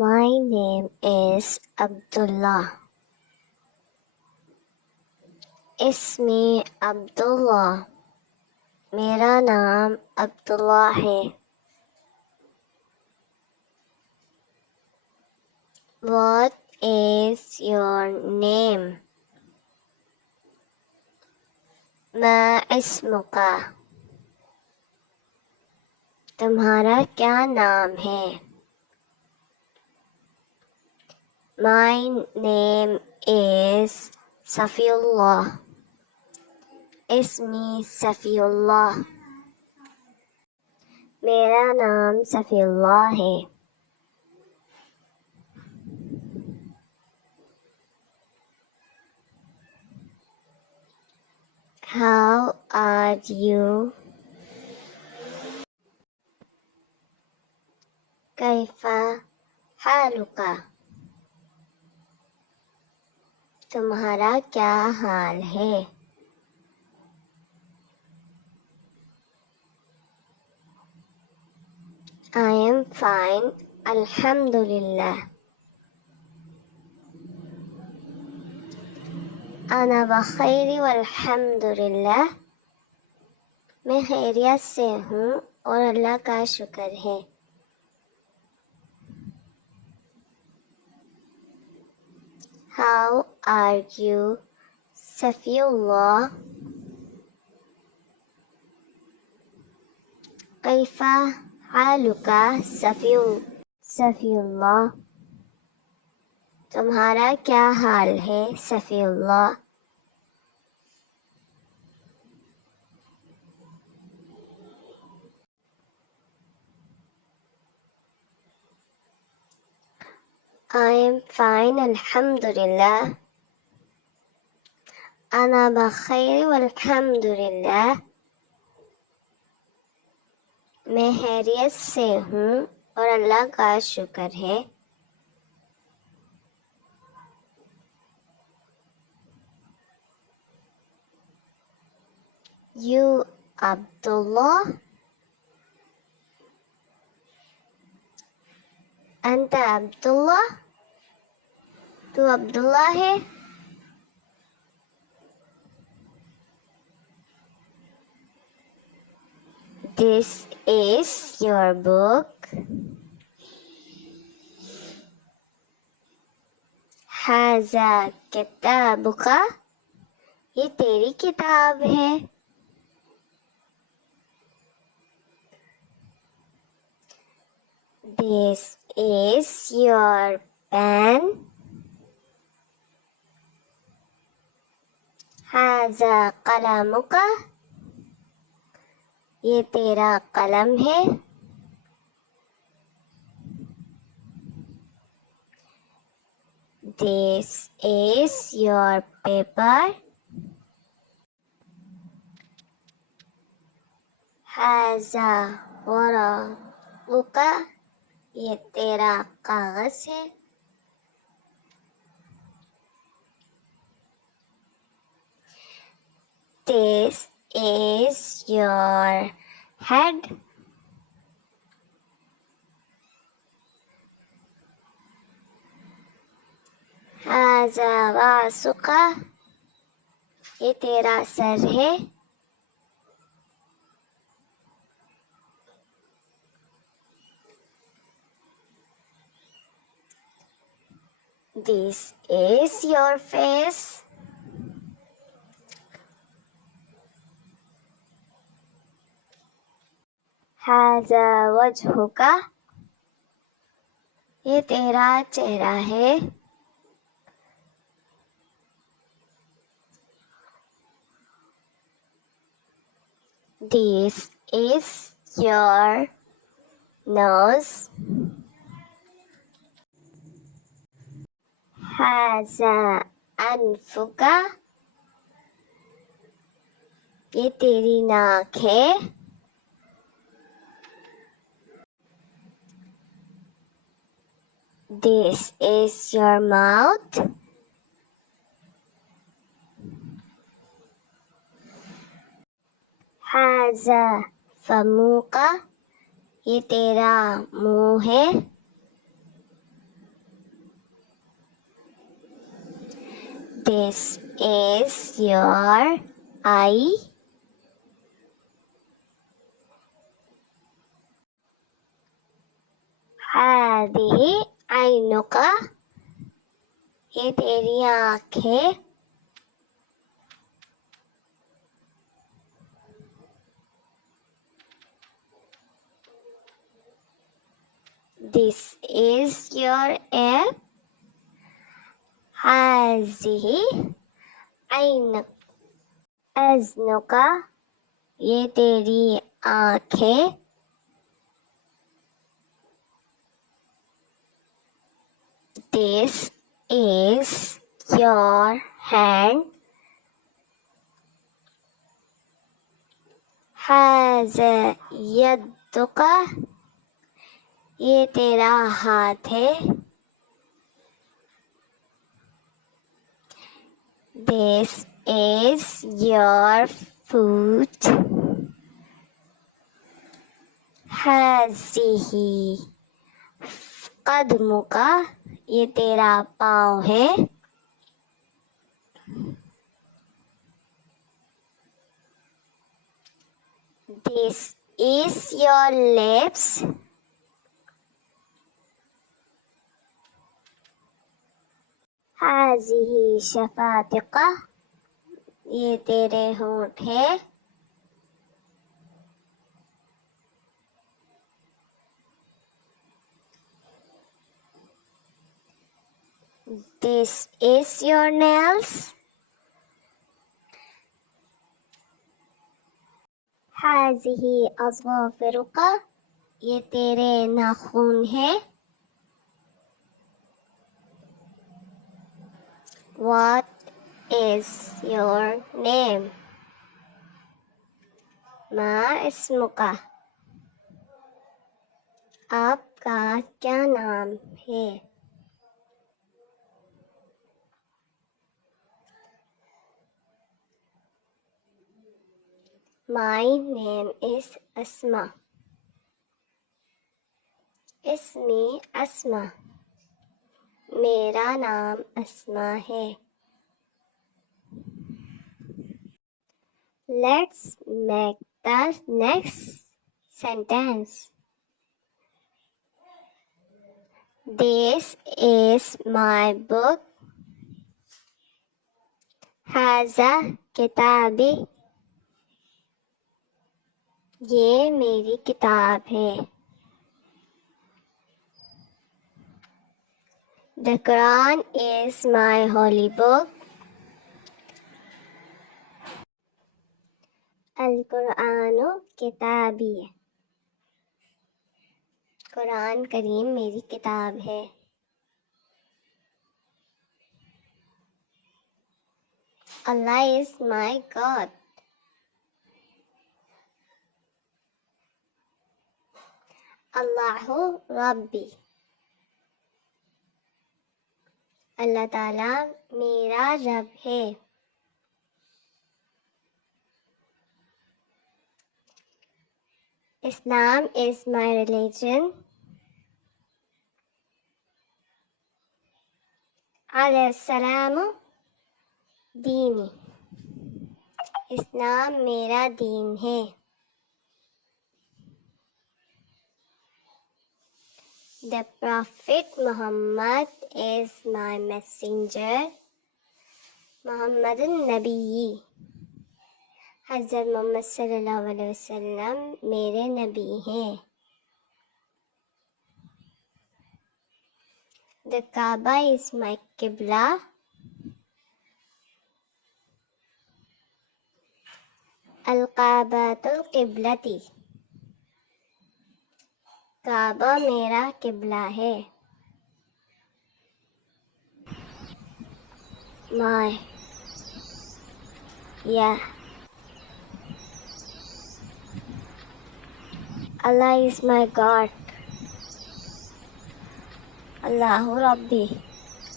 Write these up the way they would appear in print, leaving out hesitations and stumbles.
My name is Abdullah. इसमी Abdullah, मेरा नाम अब्दुल्ला है। What is your name? मा इस्मुका, तुम्हारा क्या नाम है? My name is Safiullah. इसमी Safiullah, मेरा नाम सफ़ीउल्लाह है। How are you? कैफ़ा हालुका, तुम्हारा क्या हाल है? I am fine, अल्हम्दुलिल्लाह। अना बखैर वल्हम्दुलिल्लाह, मैं खैरियत से हूँ और अल्लाह का शुक्र है। How are you, Safiullah? कैफ़ा हालुका Safiullah, तुम्हारा क्या हाल है सफ़ीउल्लाह? I am fine, अल्हम्दुलिल्लाह। अना बखैर वल्हम्दुलिल्लाह, मैं खैरियत से हूँ और अल्लाह का शुक्र है। You Abdullah, अंता अब्दुल्ला, तू अब्दुल्ला है? This is your book. हाज़ा किताबुका, ये तेरी किताब है। This is your pen. हाज़ा कलमुका, ये तेरा कलम है। This is your paper. हाज़ा वरक़ुका, ये तेरा कागज़ है। This is your head. हाज़ा रासुका, ये तेरा सर है। This is your face. हाज़ा वजहुका, ये तेरा चेहरा है। This is your nose. हाज़ा अनफुका, ये तेरी नाक है। This is your mouth. हाज़ा फमुका, ये तेरा मुंह है। This is your eye. هذه عينك. ये तेरी आँखें. This is your ear. هذه عينك. أذنك. ये तेरी आँखें. This is your hand. هذا يدك. ये तेरा हाथ है. This is your foot. هذه قدمك. ये तेरा पाँव है. This is your lips. هذه شفاتك. ये तेरे होंठ है. This is your nails. هذه أظافرك. ये तेरे नाखून है. What is your name? मा इस्मुका. आपका क्या नाम है? My name is Asma. इसमी अस्मा. मेरा नाम अस्मा है. Let's make the next sentence. This is my book. हाज़ा किताबी. ये मेरी किताब है. The Quran is my holy book. अल-कुरानु किताबी. कुरान करीम मेरी किताब है. Allah is my God. Allahu Rabbi. अल्लाह ताला मेरा रब है. Islam is my religion. Al-Salamu दीनी. इस्लाम मेरा दीन है. The Prophet Muhammad is my messenger. Muhammadun Nabiyyi. हज़रत मोहम्मद सल्लल्लाहु अलैहि वसल्लम मेरे नबी हैं. The Kaaba is my Qibla. अल-काबातुल क़िबलती. Kaaba मेरा किबला है. My. Yeah. Allah is my God. अल्लाहु रब्बी.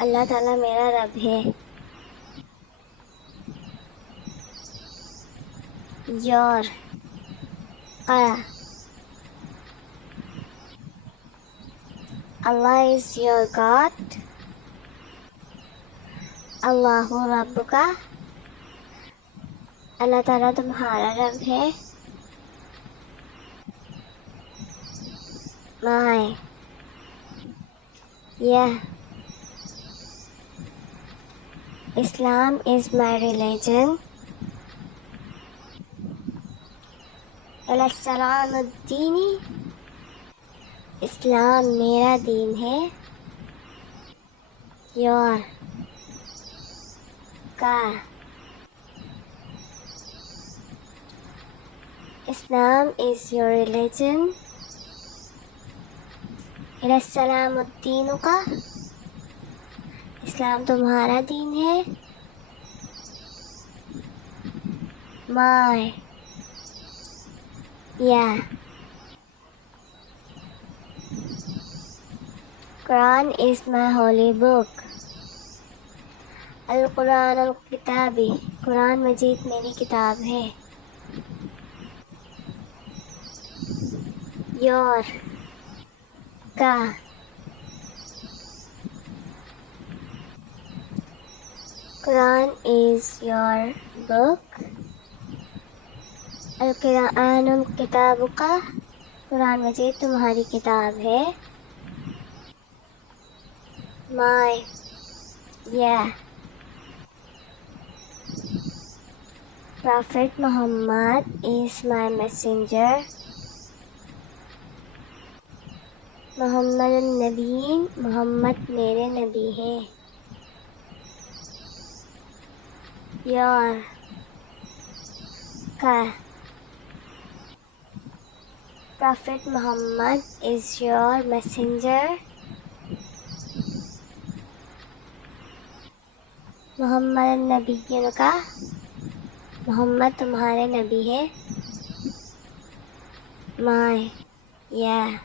अल्लाह ताला मेरा रब है. Your. Allah is your God. अल्लाहु रब्बुका, अल्लाह ताला तुम्हारा रब है। My, yeah, Islam is my religion. अलस्सलामुद्दीनी, इस्लाम मेरा दीन है। योर, का, Islam is your religion. अलस्सलामुद्दीनु का, इस्लाम तुम्हारा दीन है। My, yeah, Quran is my holy book. अल कुरान अल किताबी, कुरान मजीद मेरी किताब है। योर, का, कुरान is your book. अल कुरान अल किताब का, कुरान मजीद तुम्हारी किताब है। My, yeah, Prophet Muhammad is my messenger. Muhammad नबीन, मोहम्मद मेरे नबी हैं। योर, का, Prophet Muhammad is your messenger. Mohammad नबी का, मोहम्मद तुम्हारे नबी है। My, yeah,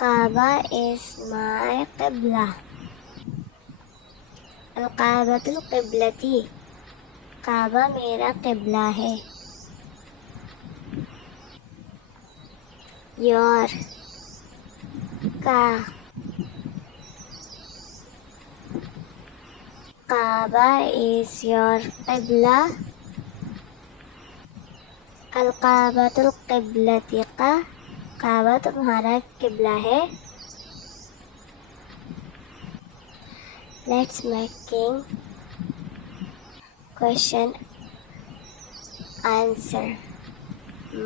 Kaaba is my क़िबला। अल-काबतुल क़िबलती, काबा मेरा क़िबला है। योर, का, काबा is your क़िबला। अल-काबतुल क़िबलती का, काबा तुम्हारा क़िबला है। Let's making question answer.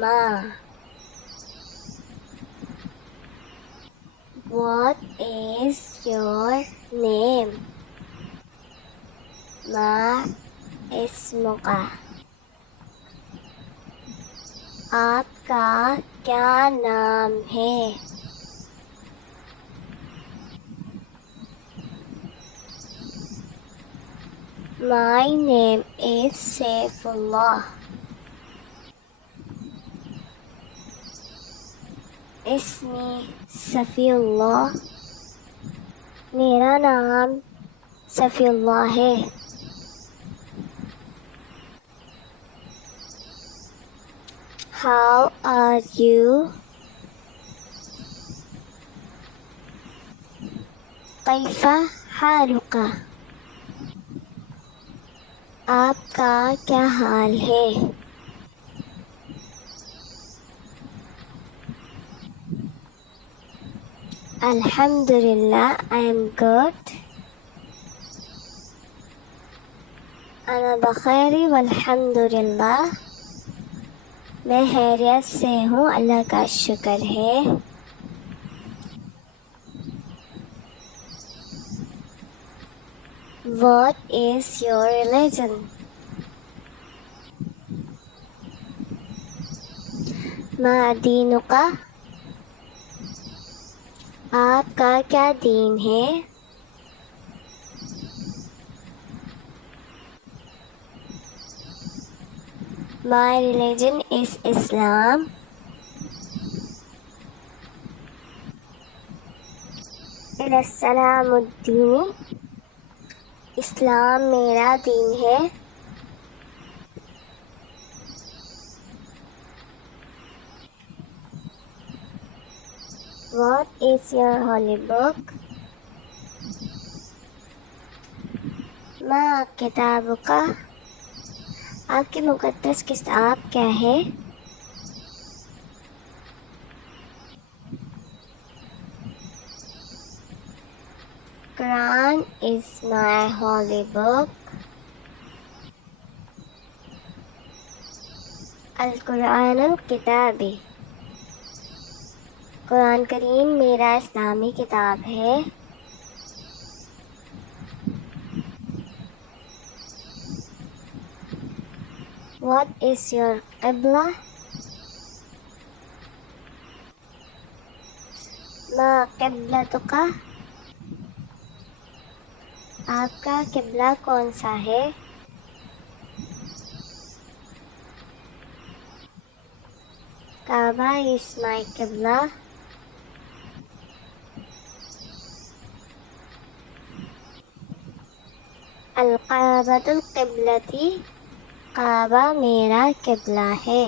Ma, what is your name? Ma ismuka, आपका क्या नाम है? My name is Saifullah. इसमी Safiullah, मेरा नाम सफ़ीउल्लाह है। How are you? कैफ़ा हालुका, आपका क्या हाल है? अल्हम्दुलिल्लाह, I am good. अना बखैरी वल्हम्दुलिल्लाह, मैं खैरियत से हूँ, अल्लाह का शुक्र है। What is your religion? मा दीनुका, आपका क्या दीन है? My religion is Islam. अलस्सलामुद्दीनी, इस्लाम मेरा दीन है। What is your holy book? मा किताबुका, आपकी मुक़द्दस किताब क्या है? Quran is my holy book. अल कुरानुल किताबी, कुरान करीम मेरा इस्लामी किताब है। What is your क़िबला? मा क़िबलतुका, आपका किबला कौन सा है? काबा इज माई किबला। अल काबतुल क़िबलती, काबा मेरा किबला है।